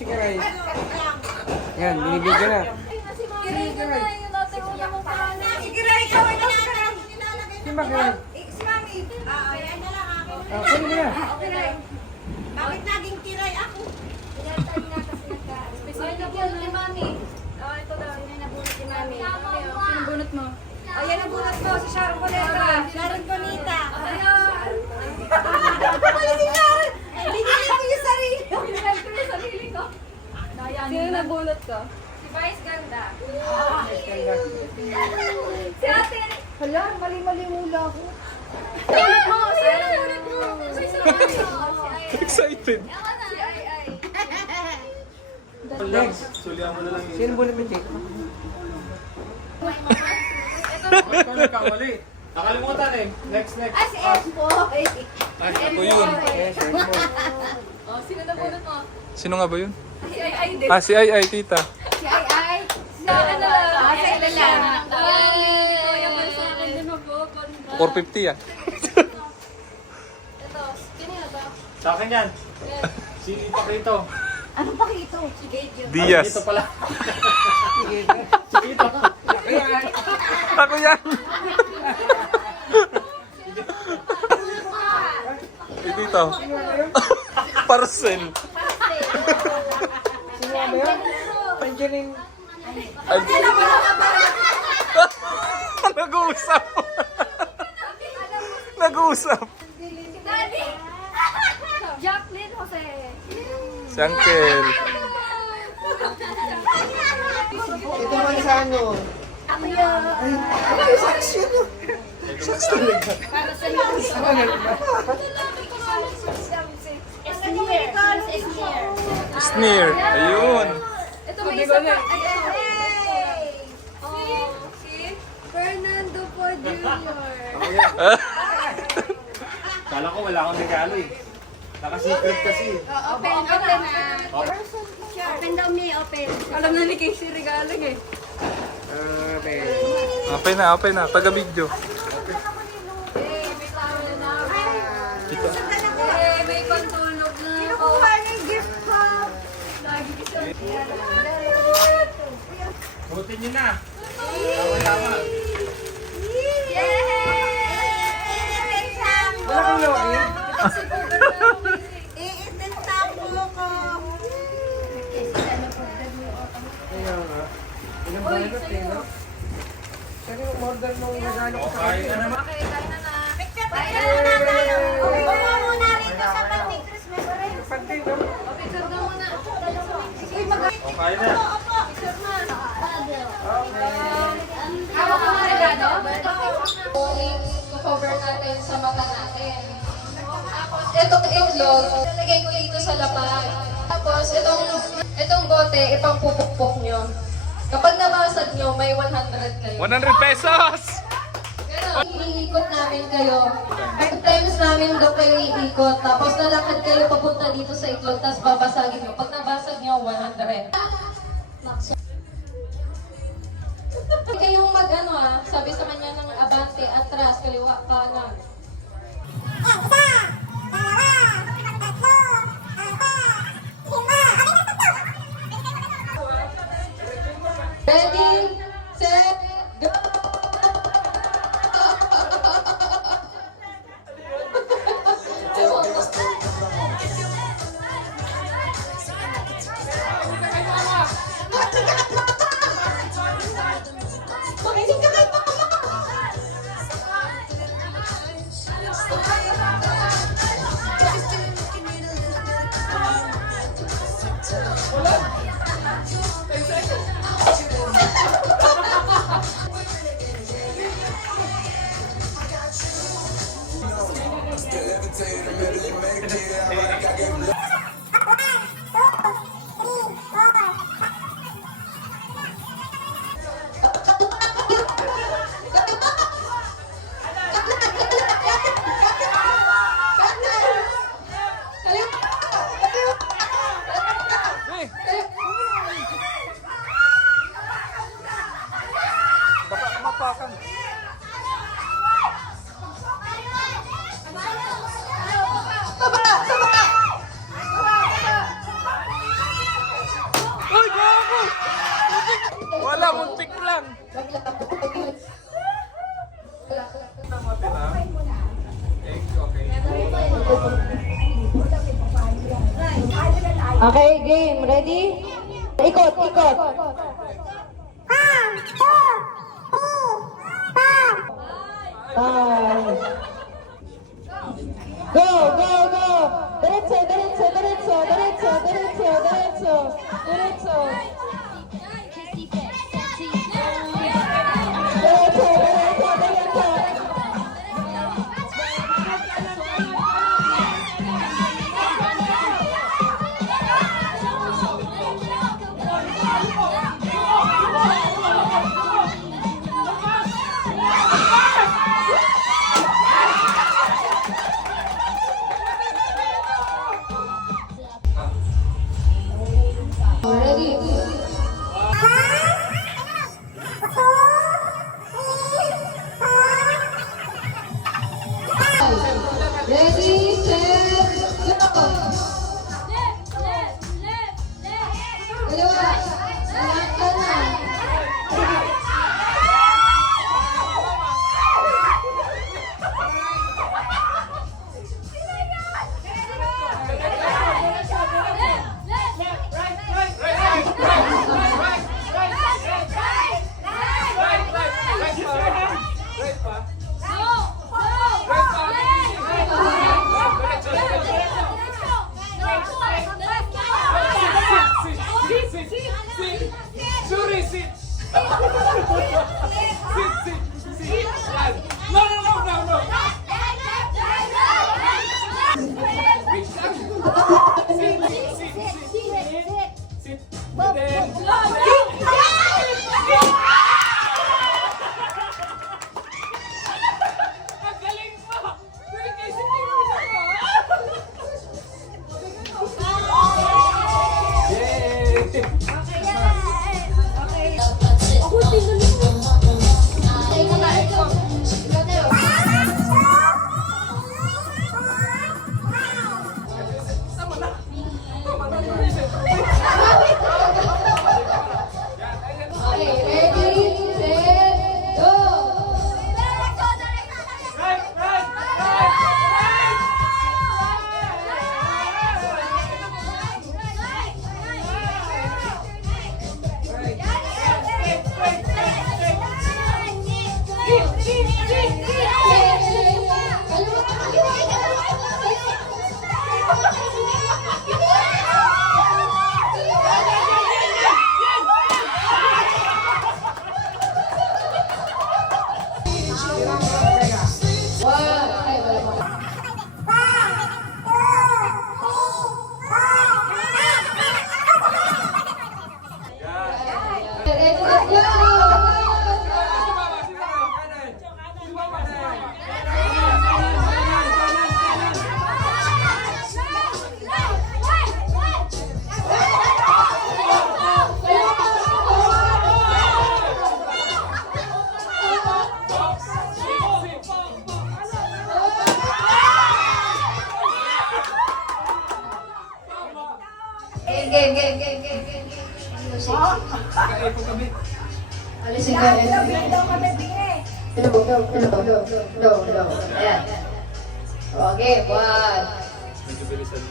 si Kiray. Yan, binibigyan na. Kiray ka na, yung natawala mo pa. Kiray, ikaw ay nilalagay. Sino ba Kiray? Si Mami. Ayan na lang akin. Kunin mo na. Kiray. Bakit naging kiray ako? Special na po ni Mami. Oh, ito daw. Sino yung nabunot ni Mami? Sino bunot mo? Ayan ang bunot ko, si Sharon Bonita. Sharon Bonita. Ayan! Pala si Sharon! Bigyan ko yung sarili. Pinag ko yung sarili ko. Sino nabunot ko? Si Vice Ganda. Si Ate. Hala, mali-mali mula ako. Bunot mo! Sino nabunot mo? Si Ay. Excited. Ako na. Si Ay. Next. Sulihan mo na lang Sino bunot mo, Jake? Ikaw nagkamali. Nakalimutan eh. Next. Ah, si Espo. Ay, ako yun. Yes, yes po. Oh, sino nabunot mo? Sino nga ba yun? Si Ay din. Ah, si Ay, tita. Si Ay. Sa akin na lang. Ah, sa ilan lang. Yung sa akin din ako. 450 ah. Ito, kanina ba? Sa akin yan. Si Pakrito. Ano pa kito? Si Gage. Diaz. Sige. Si Tito. Ako yan. Tito. Parcel. Sino nga ba yan? Angeline. Nag-uusap. Nag-uusap. Daddy! Jacqueline Jose. Si Uncle. Ito naman sa ano. Ako yan. Ay, saks yun. Saks talaga. Para sa iyo. Sneer. Ayun. Ito may isa pa. Ay, si Fernando po Jr. Kala ko wala akong regalo eh. Naka-secret kasi. Open na. Open daw may open. Alam na ni Casey regalo eh. Okay. Open na. Taga-video. May tawag na. Ito. May pantulog na. Kinukuha niya yung gift ko. Lagi isa. Butin nyo na. Tama. Wala kang logi? Iitentapo ko. Kaya nga. Ilang balot eh, no? Kasi yung order nung regalo ko sa Okay kanya. na naman. Okay, kain na na. Picture na tayo. Umuha muna rito sa pati Christmas rin. Pati, no? O, picture na muna. Uy, Okay na. Picture na. Hawak ko na regalo. I-cover natin sa mata natin. Tapos, itong itlog, lalagay ko dito sa lapag. Tapos, itong bote, ipangpupukpok nyo. Kapag nabasag nyo, may 100 kayo. 100 pesos! Ganon, iikot namin kayo. 5 times namin daw kayo iikot. Tapos lalakad kayo papunta dito sa itlog, tapos babasagin nyo. Pag nabasag nyo, 100. Kayong mag-ano sabi sa kanya ng abante, atras, kaliwa, kanan. Ready, set, go! Makinig ka kay Kaliwa! muntik lang. Okay, game. Ready? Ikot, ikot. Go, go, go. Diretso, diretso, diretso, diretso, diretso, diretso, diretso. Diretso, diretso, diretso. Ready? Ready, set, go! Dalawa. Anak ka na. Sorry, sit. Sit. No. Sit. Then. Ang galing mo. Sige, sige. Yay! Okay, ready, set, go! Ready, let's Game. Alisin ka. No. Ayan. Okay, one.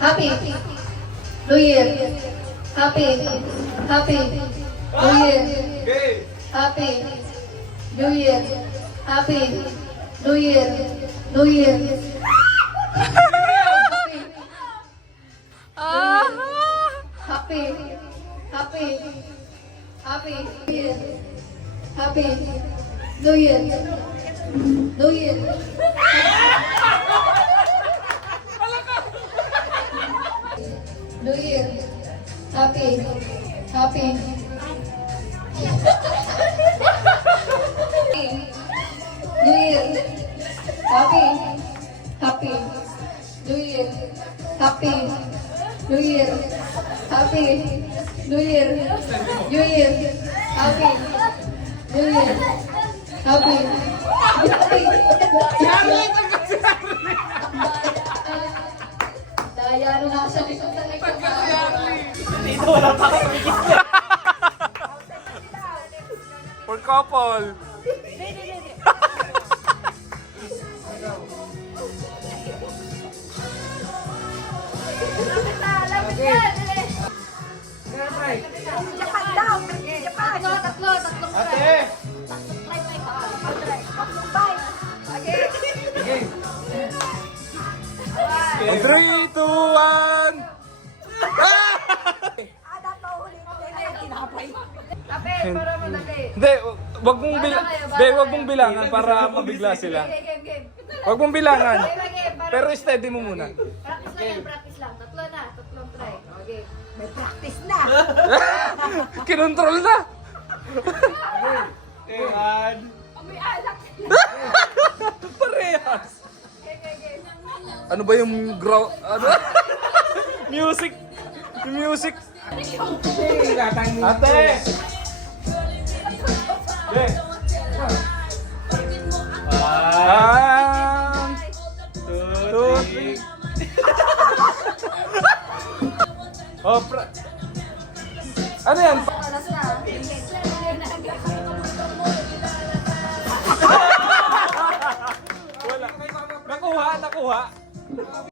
Happy New Year. Happy New Year. Happy New Year. Happy New Year. Happy Year. Happy New Year. New Year. Happy. New Year. Happy. New Year. Happy. New Year. Happy. New Year. Happy. New Year. Happy. Daya na nasa likod na Dito wala pa ako. couple. Kaya, Fry. Japan daw. Japan. Tatlo. Ate! Sige. 3, 2, 1. Ada pa huli ko na tinapay. Ape, para madali. Hindi, wag mong wag mong bilangan para mabigla sila. Game. Wag mong bilangan. Game. Pero steady mo muna. Practice lang. Tatlo na. Tatlong try. Okay. May practice na. Kinontrol na. And... May alak. Parehas. Game. Ano ba yung ano? Music. Yung music. Sige, latang mo. Ate! Okay. 1, 2, 3. Oh, ano yan? Alas na. Wala. Nakuha.